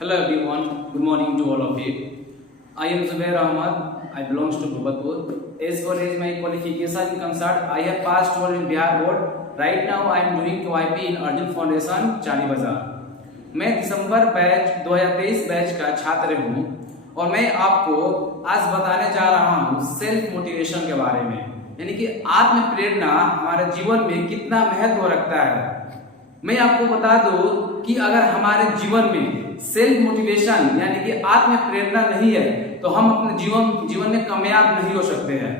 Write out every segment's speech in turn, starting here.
Hello everyone, good morning to all of you. I am Zubair Ahmad. I belong to Bhubatpur. As far as my qualification concerned, I have passed 12 in Bihar board. Right now I am doing QIP in Arjun Foundation, चानी बाजार. मैं दिसंबर batch 2023 batch का छात्र हूँ और मैं आपको आज बताने जा रहा हूँ सेल्फ मोटिवेशन के बारे में, यानी कि आत्म प्रेरणा हमारे जीवन में कितना महत्व रखता है। मैं आपको बता दूं कि अगर हमारे जीवन में सेल्फ मोटिवेशन यानी कि आत्म प्रेरणा नहीं है तो हम अपने जीवन में कामयाब नहीं हो सकते हैं।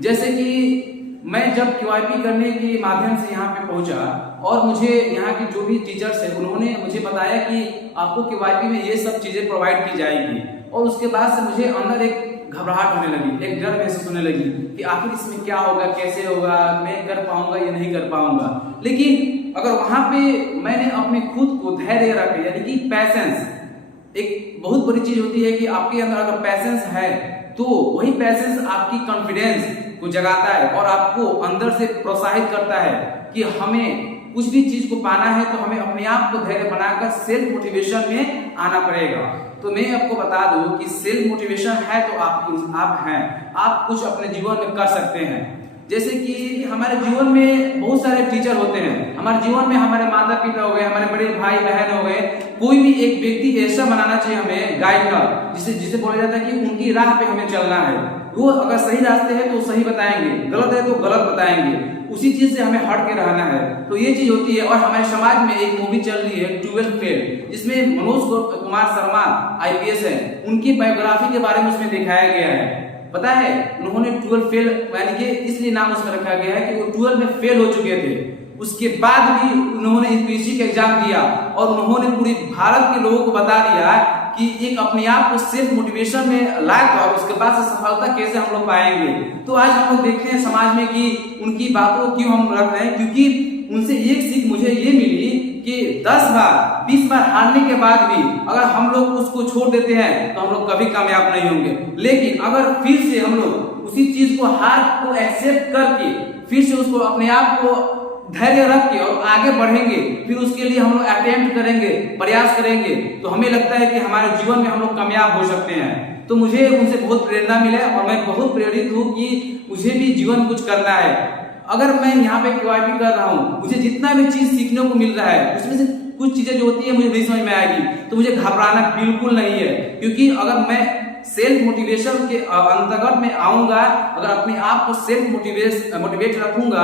जैसे कि मैं जब QIP करने के माध्यम से यहाँ पे पहुंचा और मुझे यहाँ के जो भी टीचर्स हैं उन्होंने मुझे बताया कि आपको QIP में ये सब चीजें प्रोवाइड की जाएगी, और उसके बाद से मुझे अंदर एक घबराहट होने लगी, एक डर महसूस होने लगी कि आखिर इसमें क्या होगा, कैसे होगा, मैं कर पाऊंगा या नहीं कर पाऊंगा। लेकिन अगर वहां पे मैंने अपने खुद को धैर्य रखे, यानी कि पैसेंस, एक बहुत बड़ी चीज होती है कि आपके अंदर अगर पैसेंस है तो वही पैसेंस आपकी कॉन्फिडेंस को जगाता है और आपको अंदर से प्रोत्साहित करता है कि हमें कुछ भी चीज को पाना है तो हमें अपने आप को धैर्य बनाकर सेल्फ मोटिवेशन में आना पड़ेगा। तो मैं आपको बता दूं कि सेल्फ मोटिवेशन है तो आप हैं, आप कुछ अपने जीवन में कर सकते हैं। जैसे कि हमारे जीवन में बहुत सारे टीचर होते हैं, हमारे जीवन में हमारे माता पिता हो गए, हमारे बड़े भाई बहन हो गए, कोई भी एक व्यक्ति ऐसा बनाना चाहिए हमें गाइड, जिसे बोला जाता है कि उनकी राह पे हमें चलना है। वो अगर सही रास्ते है तो सही बताएंगे, गलत है तो गलत बताएंगे, उसी चीज से हमें हट के रहना है। तो ये चीज होती है। और हमारे समाज में एक मूवी चल रही है 12 फेल, जिसमें मनोज कुमार शर्मा IPS है, उनकी बायोग्राफी के बारे में उसमें दिखाया गया है। पता है उन्होंने 12 फेल यानी कि इसलिए नाम उसमें रखा गया है कि वो 12 में फेल हो चुके थे, उसके बाद भी उन्होंने UPSC का एग्जाम दिया और उन्होंने पूरी भारत के लोगों को बता दिया कि एक अपने आप को सेल्फ मोटिवेशन में लाकर और उसके बाद से सफलता कैसे हम लोग पाएंगे। तो आज हम लोग देखते हैं समाज में कि उनकी बातों को क्यों हम रख रहे हैं, क्योंकि उनसे एक सीख मुझे ये मिली कि 10 बार 20 बार हारने के बाद भी अगर हम लोग उसको छोड़ देते हैं तो हम लोग कभी कामयाब नहीं होंगे। लेकिन अगर फिर से हम लोग उसी चीज को, हार को एक्सेप्ट करके फिर से उसको अपने आप को धैर्य रख के और आगे बढ़ेंगे, फिर उसके लिए हम लोग अटेम्प्ट करेंगे, प्रयास करेंगे, तो हमें लगता है कि हमारे जीवन में हम लोग कामयाब हो सकते हैं। तो मुझे उनसे बहुत प्रेरणा मिला और मैं बहुत प्रेरित हूँ कि मुझे भी जीवन कुछ करना है। अगर मैं यहाँ पे QIP कर रहा हूँ, मुझे जितना भी चीज सीखने को मिल रहा है उसमें से कुछ चीजें जो होती है मुझे नहीं समझ में आएगी तो मुझे घबराना बिल्कुल नहीं है, क्योंकि अगर मैं सेल्फ मोटिवेशन के अंतर्गत में आऊंगा, अगर अपने आप को सेल्फ मोटिवेट रखूंगा,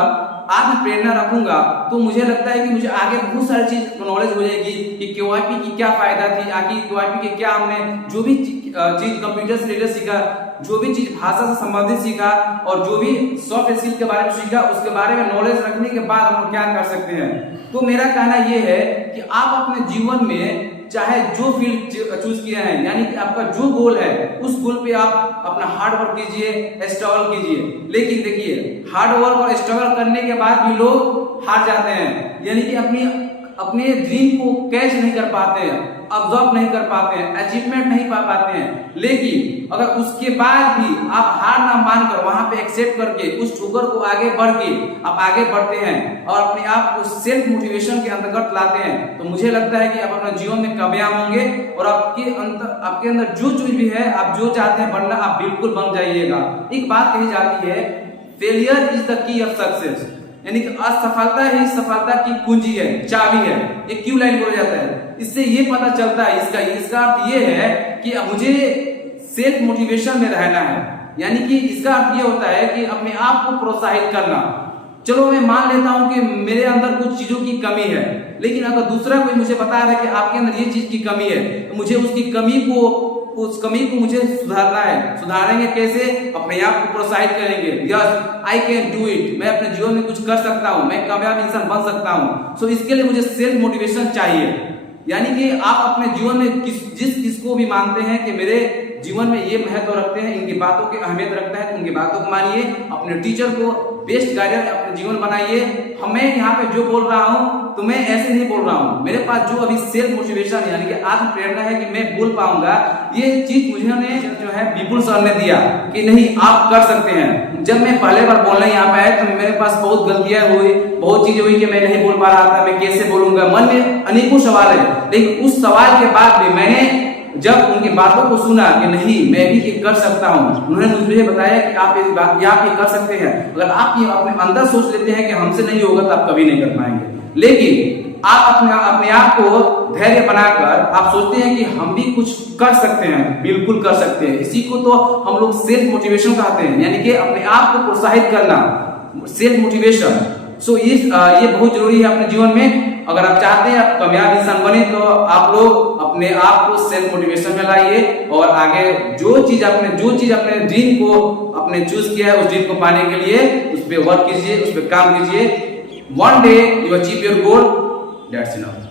आत्म प्रेरणा रखूंगा, तो मुझे लगता है कि मुझे आगे बहुत सारी चीज नॉलेज हो जाएगी कि QIP की क्या फायदा थी, आखिर QIP के क्या हमने जो भी चीज कंप्यूटर से रिलेटेड सीखा, जो भी चीज भाषा से संबंधित सीखा और जो भी सॉफ्ट स्किल के बारे में सीखा, उसके बारे में नॉलेज रखने के बाद हम लोग क्या कर सकते हैं। तो मेरा कहना यह है कि आप अपने जीवन में चाहे जो फील्ड चूज किया है, यानी कि आपका जो गोल है उस गोल पे आप अपना हार्ड वर्क कीजिए, स्ट्रगल कीजिए। लेकिन देखिए हार्ड वर्क और स्ट्रगल करने के बाद भी लोग हार जाते हैं, यानी कि अपने ड्रीम को कैच नहीं कर पाते हैं, ऑब्जर्व नहीं कर पाते हैं, अचीवमेंट नहीं पा पाते हैं। लेकिन अगर उसके बाद भी आप हार ना मानकर वहां पे एक्सेप्ट करके उस ठोकर को आगे बढ़ के आप आगे बढ़ते हैं और अपने आप को सेल्फ मोटिवेशन के अंतर्गत लाते हैं, तो मुझे लगता है कि आप अपने जीवन में कामयाब होंगे और आपके अंदर जो चीज भी है, आप जो चाहते हैं बनना, आप बिल्कुल बन जाइएगा। एक बात कही जाती है, failure is the key of success, यानी कि असफलता ही सफलता की कुंजी है, चाबी है। ये क्यों लाइन बोला जाता है, इससे ये पता चलता है, इसका अर्थ ये है कि मुझे सेल्फ मोटिवेशन में रहना है, यानी कि इसका अर्थ ये होता है कि अपने आप को प्रोत्साहित करना। चलो मैं मान लेता हूं कि मेरे अंदर कुछ चीजों की कमी है, लेकिन अगर दूसरा कोई मुझे बता रहा है कि आपके अंदर ये चीज की कमी है, तो मुझे उस कमी को मुझे सुधारना है। सुधारेंगे कैसे? अपने आप को प्रोत्साहित करेंगे, yes I can do it, मैं अपने जीवन में कुछ कर सकता हूं, मैं कामयाब इंसान बन सकता हूं। सो इसके लिए मुझे सेल्फ मोटिवेशन चाहिए, यानी कि आप अपने जीवन में किसको भी मानते हैं कि मेरे जीवन में ये महत्व रखते हैं, इनकी बातों की अहमियत रखता है, तो उनकी बातों को मानिए, अपने टीचर को बेस्ट गाइडर अपने जीवन बनाइए। हमें यहाँ पे जो बोल रहा हूँ तो मैं ऐसे नहीं बोल रहा हूँ, मेरे पास जो अभी सेल्फ मोटिवेशन यानी कि आत्म प्रेरणा है कि मैं बोल पाऊंगा, ये चीज मुझे जो है विपुल सर ने दिया कि नहीं आप कर सकते हैं। जब मैं पहले बार बोलने यहाँ पे आया तो मेरे पास बहुत गलतियां हुई, बहुत चीजें हुई कि मैं नहीं बोल पा रहा था, मैं कैसे बोलूंगा, मन में अनेकों सवाल है। लेकिन उस सवाल के बाद भी मैंने जब उनकी बातों को सुना कि नहीं मैं भी ये कर सकता हूँ, उन्होंने मुझे बताया कि आप ये कर सकते हैं। अगर आप ये अपने अंदर सोच लेते हैं कि हमसे नहीं होगा तो आप कभी नहीं कर पाएंगे। लेकिन आप अपने आप को धैर्य बनाकर आप सोचते हैं कि हम भी कुछ कर सकते हैं, बिल्कुल कर सकते हैं। इसी को तो हम लोग सेल्फ मोटिवेशन कहते हैं, यानी कि अपने आप को प्रोत्साहित करना, सेल्फ मोटिवेशन। ये बहुत जरूरी है अपने जीवन में। अगर आप चाहते हैं आप कामयाब इंसान बने तो आप लोग अपने आप को सेल्फ मोटिवेशन में लाइए और आगे जो चीज अपने ड्रीम को अपने चूज किया है उस ड्रीम को पाने के लिए उस पर वर्क कीजिए, उस पर काम कीजिए। One day you achieve your goal, that's enough.